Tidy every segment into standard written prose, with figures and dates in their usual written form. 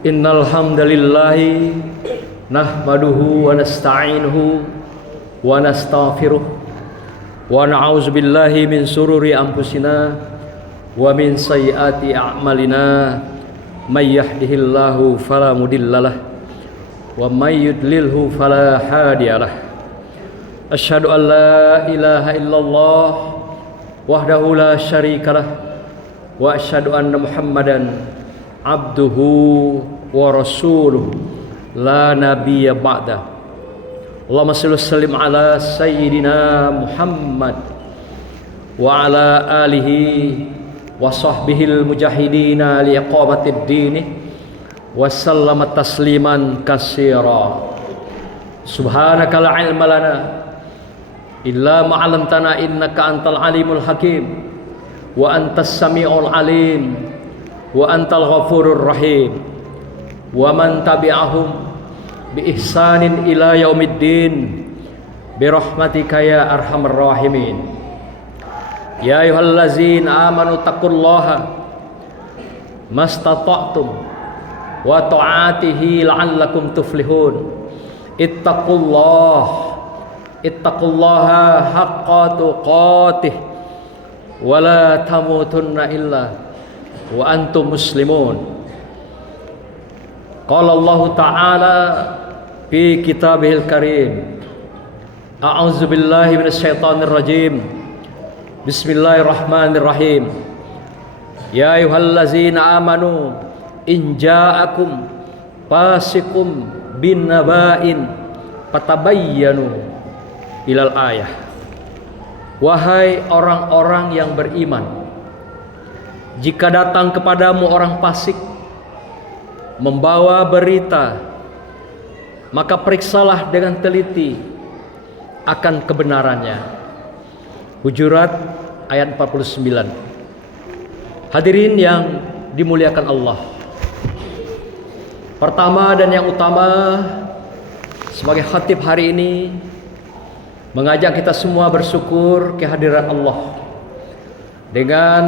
Innal hamdalillahi nahmaduhu wa nasta'inuhu wa nastaghfiruh wa na'udzu billahi min sururi anfusina wa min sayyiati a'malina may yahdihillahu fala mudhillalah wa may yudlilhu fala hadiyalah. Asyhadu an la ilaha illallah wahdahu la syarikalah wa asyhadu anna Muhammadan abduhu wa rasuluh la nabiyya ba'da. Allahumma shalli wa sallim ala sayyidina Muhammad wa ala alihi wa sahbihil mujahidina liqamatid dini wa sallama tasliman katsira. Subhanaka la ilma lana illa ma 'allamtana innaka antal alimul hakim wa antas samiul alim wa antal ghafurur rahim wa man tabi'ahum bi ihsanin ila yaumiddin bi rahmatika ya arhamar rahimin. Ya ayyuhallazina amanu taqullaha mastata'tum wa ta'atihi la'allakum tuflihun. Ittaqullaha haqqa tuqatih wa la tamutunna illa wa antum muslimun. Qala Allah Ta'ala fi kitabihil karim. A'udzu billahi minasyaitonir rajim. Bismillahirrahmanirrahim. Ya ayyuhallazina amanu in ja'akum fasiqum bin naba'in fatabayyanu ilal ayah. Wahai orang-orang yang beriman, jika datang kepadamu orang fasik membawa berita, maka periksalah dengan teliti akan kebenarannya. Hujurat ayat 49. Hadirin yang dimuliakan Allah, pertama dan yang utama, sebagai khatib hari ini mengajak kita semua bersyukur kehadiran Allah dengan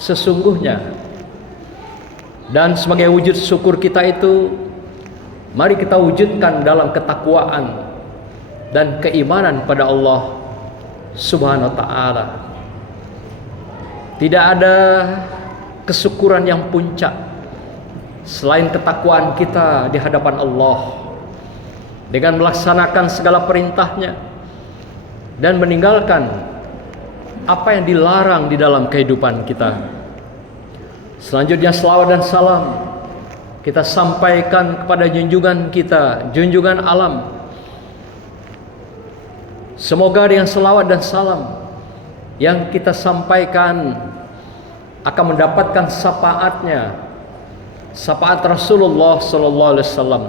sesungguhnya, dan sebagai wujud syukur kita itu mari kita wujudkan dalam ketakwaan dan keimanan pada Allah Subhanahu wa ta'ala. Tidak ada kesyukuran yang puncak selain ketakwaan kita di hadapan Allah dengan melaksanakan segala perintahnya dan meninggalkan apa yang dilarang di dalam kehidupan kita. Selanjutnya selawat dan salam kita sampaikan kepada junjungan kita, junjungan alam. Semoga dengan selawat dan salam yang kita sampaikan akan mendapatkan syafaatnya, syafaat Rasulullah sallallahu alaihi wasallam,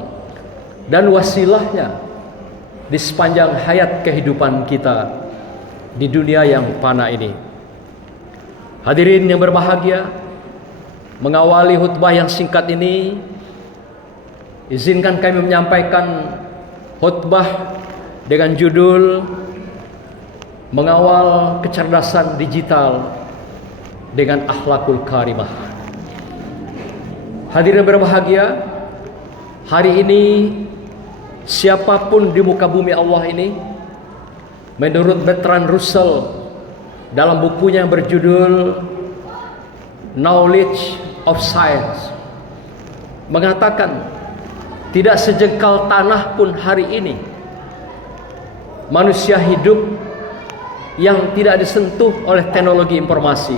dan wasilahnya di sepanjang hayat kehidupan kita di dunia yang fana ini. Hadirin yang berbahagia, mengawali khutbah yang singkat ini, izinkan kami menyampaikan khutbah dengan judul Mengawal Kecerdasan Digital dengan Akhlakul Karimah. Hadirin berbahagia, hari ini siapapun di muka bumi Allah ini, menurut Bertrand Russell dalam bukunya yang berjudul Knowledge of Science, mengatakan tidak sejengkal tanah pun hari ini manusia hidup yang tidak disentuh oleh teknologi informasi,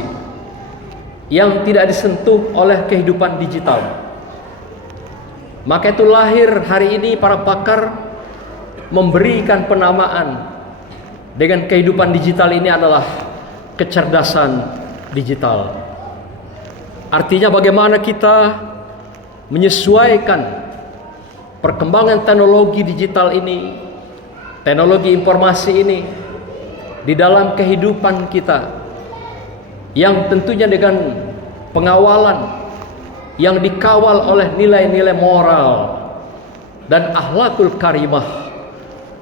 yang tidak disentuh oleh kehidupan digital. Maka itu lahir hari ini para pakar memberikan penamaan dengan kehidupan digital ini adalah kecerdasan digital. Artinya bagaimana kita menyesuaikan perkembangan teknologi digital ini, teknologi informasi ini di dalam kehidupan kita, yang tentunya dengan pengawalan yang dikawal oleh nilai-nilai moral dan akhlakul karimah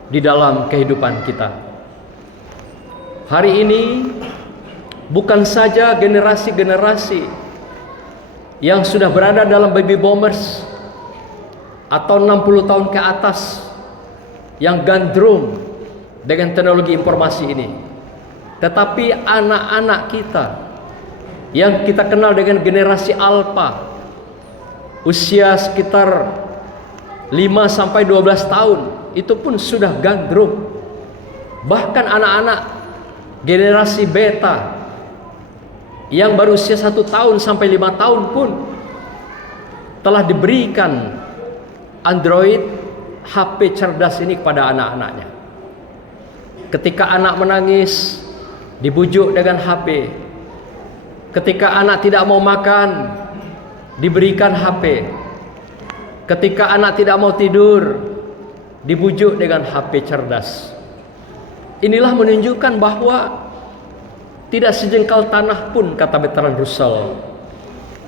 di dalam kehidupan kita. Hari ini bukan saja generasi-generasi yang sudah berada dalam baby boomers atau 60 tahun ke atas yang gandrung dengan teknologi informasi ini. Tetapi anak-anak kita yang kita kenal dengan generasi alfa, usia sekitar 5 sampai 12 tahun, itu pun sudah gandrung. Bahkan anak-anak generasi beta yang baru usia 1 tahun sampai 5 tahun pun telah diberikan Android HP cerdas ini kepada anak-anaknya. Ketika anak menangis, dibujuk dengan HP. Ketika anak tidak mau makan, diberikan HP. Ketika anak tidak mau tidur, dibujuk dengan HP cerdas. Inilah menunjukkan bahwa tidak sejengkal tanah pun, kata Bertrand Russell,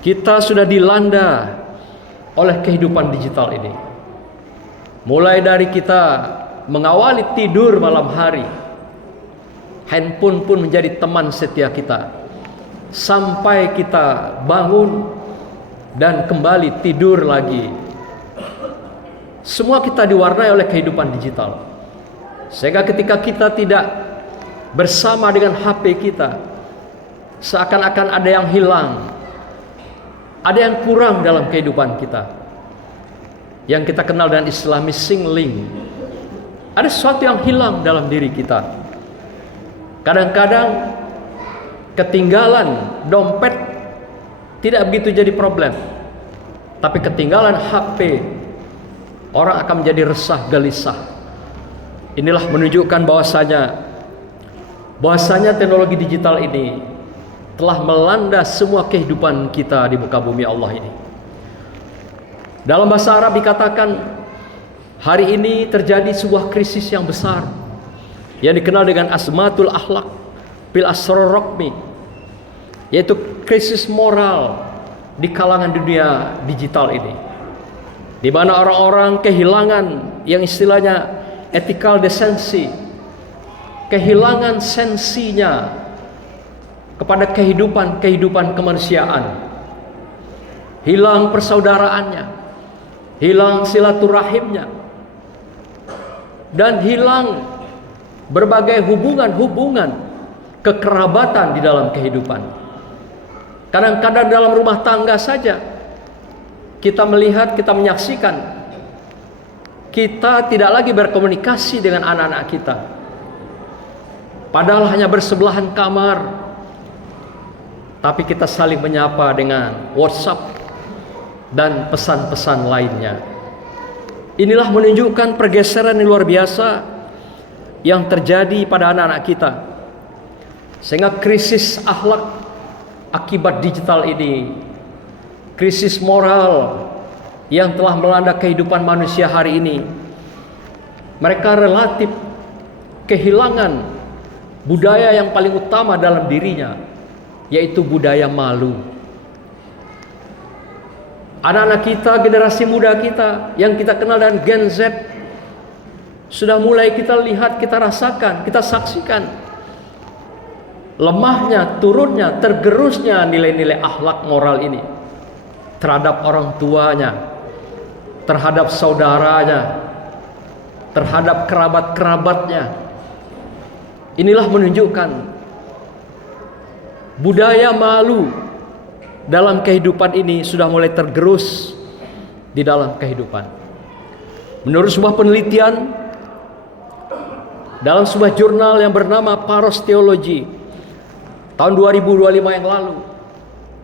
kita sudah dilanda oleh kehidupan digital ini. Mulai dari kita mengawali tidur malam hari, handphone pun menjadi teman setia kita, sampai kita bangun dan kembali tidur lagi. Semua kita diwarnai oleh kehidupan digital. Sehingga ketika kita tidak bersama dengan HP kita, seakan-akan ada yang hilang, ada yang kurang dalam kehidupan kita, yang kita kenal dengan istilah missing link. Ada sesuatu yang hilang dalam diri kita. Kadang-kadang ketinggalan dompet tidak begitu jadi problem, tapi ketinggalan HP, orang akan menjadi resah gelisah. Inilah menunjukkan bahwasanya teknologi digital ini telah melanda semua kehidupan kita di muka bumi Allah ini. Dalam bahasa Arab dikatakan, hari ini terjadi sebuah krisis yang besar yang dikenal dengan azmatul akhlak bil asrar raqmi, yaitu krisis moral di kalangan dunia digital ini, di mana orang-orang kehilangan yang istilahnya ethical decency, kehilangan sensinya kepada kehidupan kemanusiaan, hilang persaudaraannya, hilang silaturahimnya, dan hilang berbagai hubungan kekerabatan di dalam kehidupan. Kadang-kadang dalam rumah tangga saja kita melihat, kita menyaksikan, kita tidak lagi berkomunikasi dengan anak-anak kita, padahal hanya bersebelahan kamar, tapi kita saling menyapa dengan WhatsApp dan pesan-pesan lainnya. Inilah menunjukkan pergeseran yang luar biasa yang terjadi pada anak-anak kita, sehingga krisis akhlak akibat digital ini, krisis moral yang telah melanda kehidupan manusia hari ini, mereka relatif kehilangan budaya yang paling utama dalam dirinya, yaitu budaya malu. Anak-anak kita, generasi muda kita yang kita kenal dengan Gen Z, sudah mulai kita lihat, kita rasakan, kita saksikan lemahnya, turunnya, tergerusnya nilai-nilai akhlak moral ini terhadap orang tuanya, terhadap saudaranya, terhadap kerabat-kerabatnya. Inilah menunjukkan budaya malu dalam kehidupan ini sudah mulai tergerus di dalam kehidupan. Menurut sebuah penelitian dalam sebuah jurnal yang bernama Paros Theology tahun 2025 yang lalu,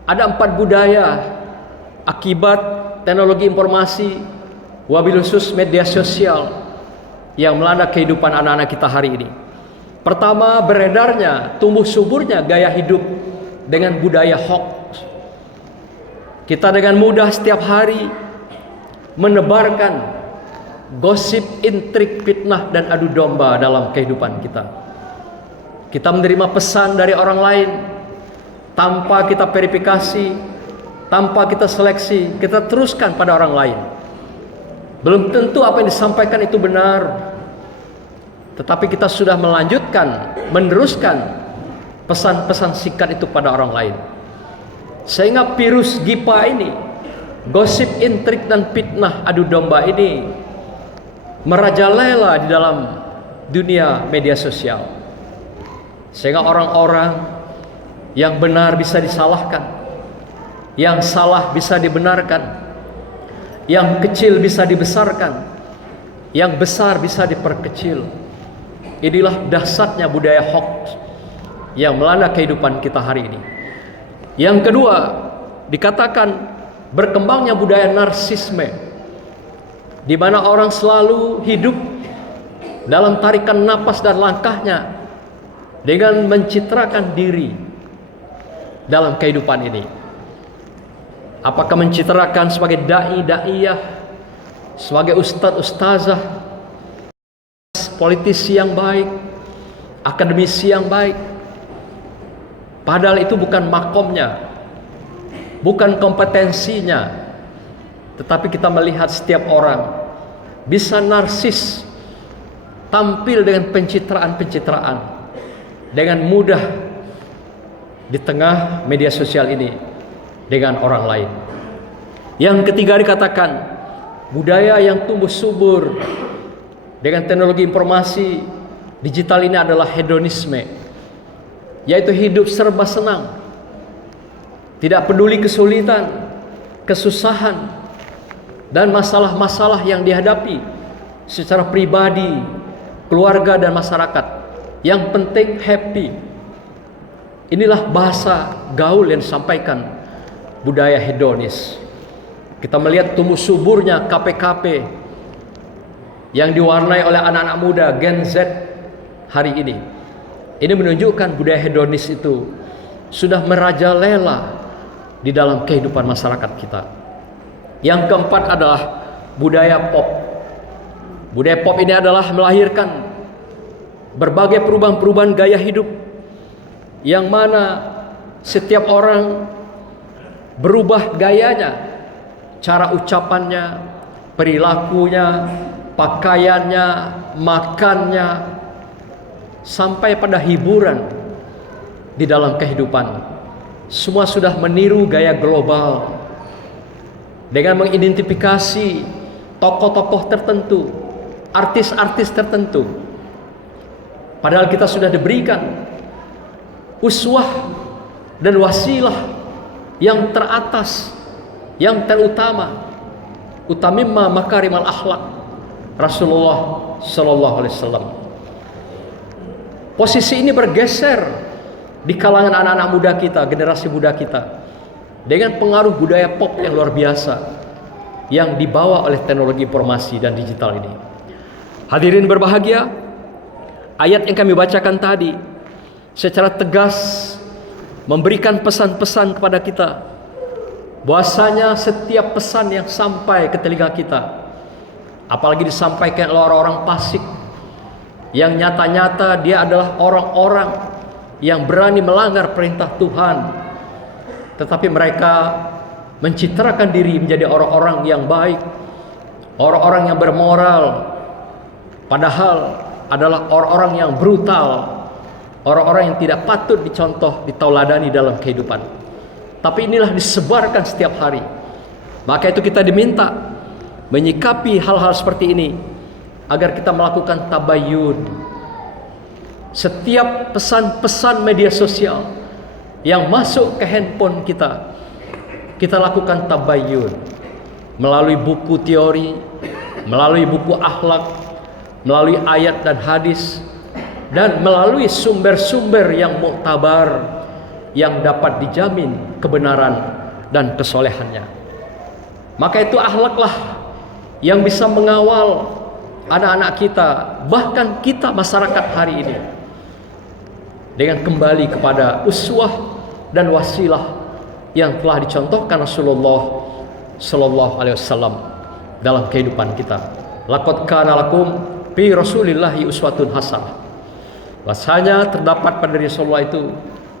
ada 4 budaya akibat teknologi informasi, wabil khusus media sosial yang melanda kehidupan anak-anak kita hari ini. Pertama, beredarnya, tumbuh suburnya gaya hidup dengan budaya hoax. Kita dengan mudah setiap hari menebarkan gosip, intrik, fitnah, dan adu domba dalam kehidupan kita. Kita menerima pesan dari orang lain tanpa kita verifikasi, tanpa kita seleksi, kita teruskan pada orang lain. Belum tentu apa yang disampaikan itu benar, tetapi kita sudah melanjutkan, meneruskan pesan-pesan singkat itu pada orang lain. Sehingga virus gipa ini, gosip, intrik dan fitnah adu domba ini merajalela di dalam dunia media sosial. Sehingga orang-orang yang benar bisa disalahkan, yang salah bisa dibenarkan, yang kecil bisa dibesarkan, yang besar bisa diperkecil. Inilah dahsyatnya budaya hoax yang melanda kehidupan kita hari ini. Yang kedua, dikatakan berkembangnya budaya narsisme, di mana orang selalu hidup dalam tarikan napas dan langkahnya dengan mencitrakan diri dalam kehidupan ini. Apakah mencitrakan sebagai dai-daiyah, sebagai ustadz-ustazah, politisi yang baik, akademisi yang baik. Padahal itu bukan makomnya, bukan kompetensinya. Tetapi kita melihat setiap orang bisa narsis, tampil dengan pencitraan-pencitraan dengan mudah di tengah media sosial ini dengan orang lain. Yang ketiga dikatakan budaya yang tumbuh subur dengan teknologi informasi digital ini adalah hedonisme, yaitu hidup serba senang, tidak peduli kesulitan, kesusahan, dan masalah-masalah yang dihadapi secara pribadi, keluarga, dan masyarakat. Yang penting happy. Inilah bahasa gaul yang disampaikan budaya hedonis. Kita melihat tumbuh suburnya KP-KP yang diwarnai oleh anak-anak muda Gen Z hari ini. Ini menunjukkan budaya hedonis itu sudah merajalela di dalam kehidupan masyarakat kita. Yang keempat adalah budaya pop. Budaya pop ini adalah melahirkan berbagai perubahan-perubahan gaya hidup, yang mana setiap orang berubah gayanya, cara ucapannya, perilakunya, pakaiannya, makannya, sampai pada hiburan di dalam kehidupan. Semua sudah meniru gaya global dengan mengidentifikasi tokoh-tokoh tertentu, artis-artis tertentu. Padahal kita sudah diberikan uswah dan wasilah yang teratas, yang terutama, utamimma makarimal akhlak, Rasulullah Sallallahu Alaihi Wasallam. Posisi ini bergeser di kalangan anak-anak muda kita, generasi muda kita, dengan pengaruh budaya pop yang luar biasa yang dibawa oleh teknologi informasi dan digital ini. Hadirin berbahagia, ayat yang kami bacakan tadi secara tegas memberikan pesan-pesan kepada kita bahwasanya setiap pesan yang sampai ke telinga kita, apalagi disampaikan oleh orang-orang fasik yang nyata-nyata dia adalah orang-orang yang berani melanggar perintah Tuhan, tetapi mereka mencitrakan diri menjadi orang-orang yang baik, orang-orang yang bermoral, padahal adalah orang-orang yang brutal, orang-orang yang tidak patut dicontoh, ditauladani dalam kehidupan. Tapi inilah disebarkan setiap hari. Maka itu kita diminta menyikapi hal-hal seperti ini agar kita melakukan tabayyun. Setiap pesan-pesan media sosial yang masuk ke handphone kita, kita lakukan tabayyun melalui buku teori, melalui buku akhlak, melalui ayat dan hadis, dan melalui sumber-sumber yang muktabar yang dapat dijamin kebenaran dan kesolehannya. Maka itu akhlaklah yang bisa mengawal anak-anak kita, bahkan kita masyarakat hari ini, dengan kembali kepada uswah dan wasilah yang telah dicontohkan Rasulullah Sallallahu Alaihi Wasallam dalam kehidupan kita. Laqad kana lakum fi Rasulillahi uswatun hasanah. Bahasanya terdapat pada Rasulullah itu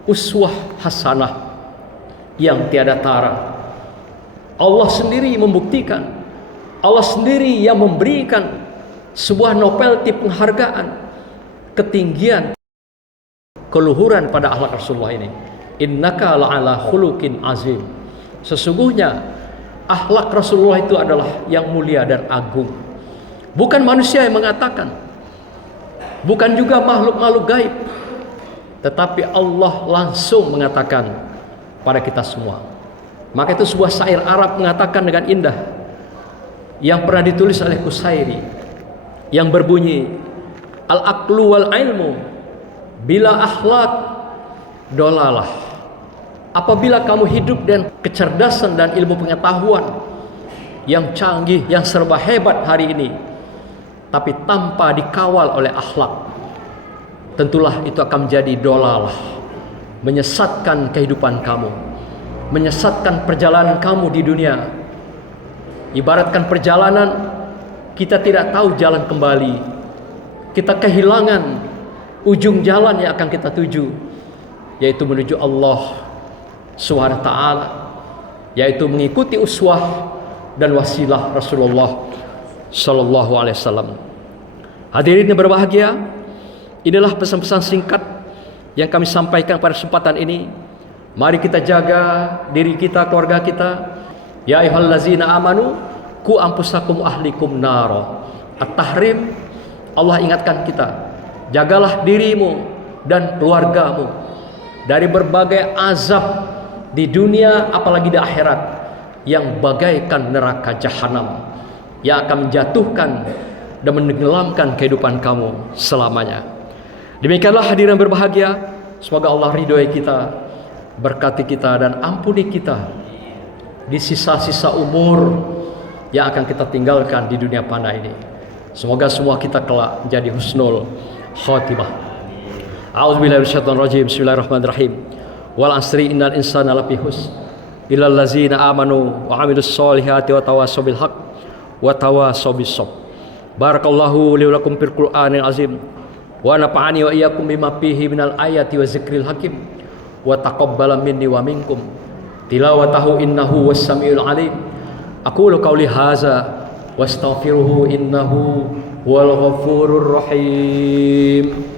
uswah hasanah yang tiada tara. Allah sendiri membuktikan, Allah sendiri yang memberikan sebuah novelty penghargaan, ketinggian, keluhuran pada akhlak Rasulullah ini. innaka la'ala khuluqin azim. Sesungguhnya akhlak Rasulullah itu adalah yang mulia dan agung. Bukan manusia yang mengatakan, bukan juga makhluk-makhluk gaib, tetapi Allah langsung mengatakan pada kita semua. Maka itu sebuah syair Arab mengatakan dengan indah, yang pernah ditulis oleh Qusairi, yang berbunyi, al-aqlu wal ilmu bila akhlak dolalah. Apabila kamu hidup dengan kecerdasan dan ilmu pengetahuan yang canggih, yang serba hebat hari ini, tapi tanpa dikawal oleh akhlak, tentulah itu akan menjadi dolalah, menyesatkan kehidupan kamu, menyesatkan perjalanan kamu di dunia. Ibaratkan perjalanan, kita tidak tahu jalan kembali, kita kehilangan ujung jalan yang akan kita tuju, yaitu menuju Allah Subhanahu wa ta'ala, yaitu mengikuti uswah dan wasilah Rasulullah sallallahu alaihi wasallam. Hadirin yang berbahagia, inilah pesan-pesan singkat yang kami sampaikan pada kesempatan ini. Mari kita jaga diri kita, keluarga kita. Ya ayyuhallazina amanu qu anfusakum ahlikum naro. At-Tahrim, Allah ingatkan kita, jagalah dirimu dan keluargamu dari berbagai azab di dunia, apalagi di akhirat, yang bagaikan neraka jahanam yang akan menjatuhkan dan menenggelamkan kehidupan kamu selamanya. Demikianlah hadirin berbahagia, semoga Allah ridhoi kita, berkati kita, dan ampuni kita di sisa-sisa umur yang akan kita tinggalkan di dunia fana ini. Semoga semua kita kelak menjadi husnul khotimah. A'udzubillahi minasyaitonir rajim. Bismillahirrahmanirrahim. Wal asri innal insana lafi khusr illal ladzina amanu wa 'amilus solihati wa tawassaw bil haqq wa tawassaw bis sabr. Barakallahu li wa lakum fil Qur'anil azim wa nafa'ani wa iyyakum bima fihi minal ayati wa zikril hakim wa taqabbala minni wa minkum tilawatahu innahu was-sami'ul alim. Aqulu qawli hadza wastaghfiruhu innahu huwal ghafurur rahim.